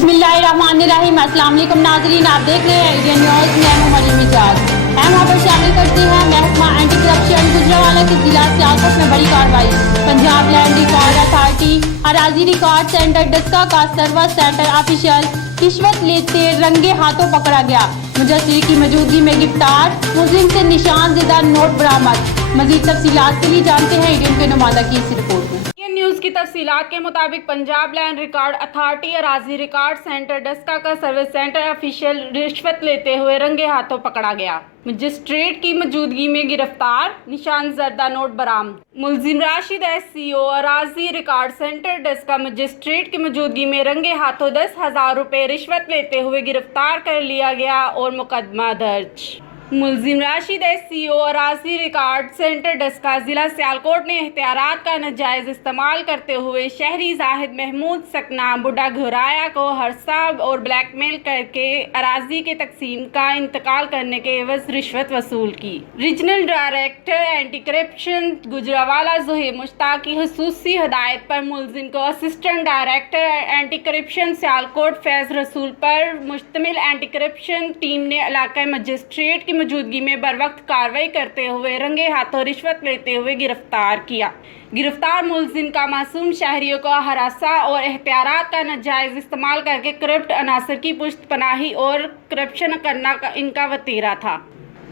बिस्मिल्लाहिर्रहमानिर्रहीम। अस्सलाम वालेकुम नाज़रीन, आप देख रहे हैं इंडियन न्यूज़। मैं हूं मरीम मिजाज। अहम खबर शामिल करती है महकमा एंटी करप्शन गुजरांवाला के जिला सियालकोट में बड़ी कार्रवाई। पंजाब लैंड रिकॉर्ड अथॉरिटी अराजी रिकॉर्ड सेंटर डस्का का सर्वर सेंटर ऑफिशियल रिश्वत लेते रंगे हाथों पकड़ा गया। मुजस्सरी की मौजूदगी में गिरफ्तार मुलजिम से निशान ज़दा नोट बरामद। मजीद तफसीलात के लिए जानते हैं इंडियन के नुमाइंदा की इस रिपोर्ट में। न्यूज़ की तफसीलात के मुताबिक पंजाब लैंड रिकॉर्ड अथॉरिटी अराजी रिकॉर्ड सेंटर डस्का का सर्विस सेंटर ऑफिशियल रिश्वत लेते हुए रंगे हाथों पकड़ा गया। मजिस्ट्रेट की मौजूदगी में गिरफ्तार, निशान जर्दा नोट बरामद। मुलजिम राशिद SCO अराजी रिकॉर्ड सेंटर डस्का मजिस्ट्रेट की मौजूदगी में रंगे हाथों 10,000 रुपये रिश्वत लेते हुए गिरफ्तार कर लिया गया और मुकदमा दर्ज। मुलजिम राशिद SCO अराजी रिकॉर्ड सेंटर डस्का जिला सियालकोट ने इख्तियारात का नाजायज इस्तेमाल करते हुए शहरी जाहिद महमूद सकना बुढ़ा घुराया को हरसाब और ब्लैकमेल करके अराजी के तकसीम का इंतकाल करने के एवज रिश्वत वसूल की। Regional director anti corruption Gujranwala Zohaib Mushtaq की खुसूसी हिदायत पर मुलजिम को assistant director anti corruption Sialkot Faiz Rasool पर मुश्तमिल एंटी करप्शन टीम ने इलाका मजिस्ट्रेट की मौजूदगी में बर वक्त कार्रवाई करते हुए रंगे हाथों रिश्वत लेते हुए गिरफ्तार किया। गिरफ्तार मुलजिम का मासूम शहरियों को हरासा और एहतियारात का नाजायज इस्तेमाल करके करप्ट अनासर की पुष्ट पनाही और करप्शन करना का इनका वतीरा था।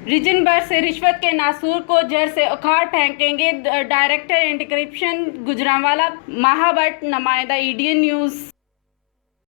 रीजन भर से रिश्वत के नासूर को जड़ से उखाड़ फेंकेंगे। डायरेक्टर एंटी करप्शन गुजरांवाला महाबट, नुमाइंदा इंडियन न्यूज़।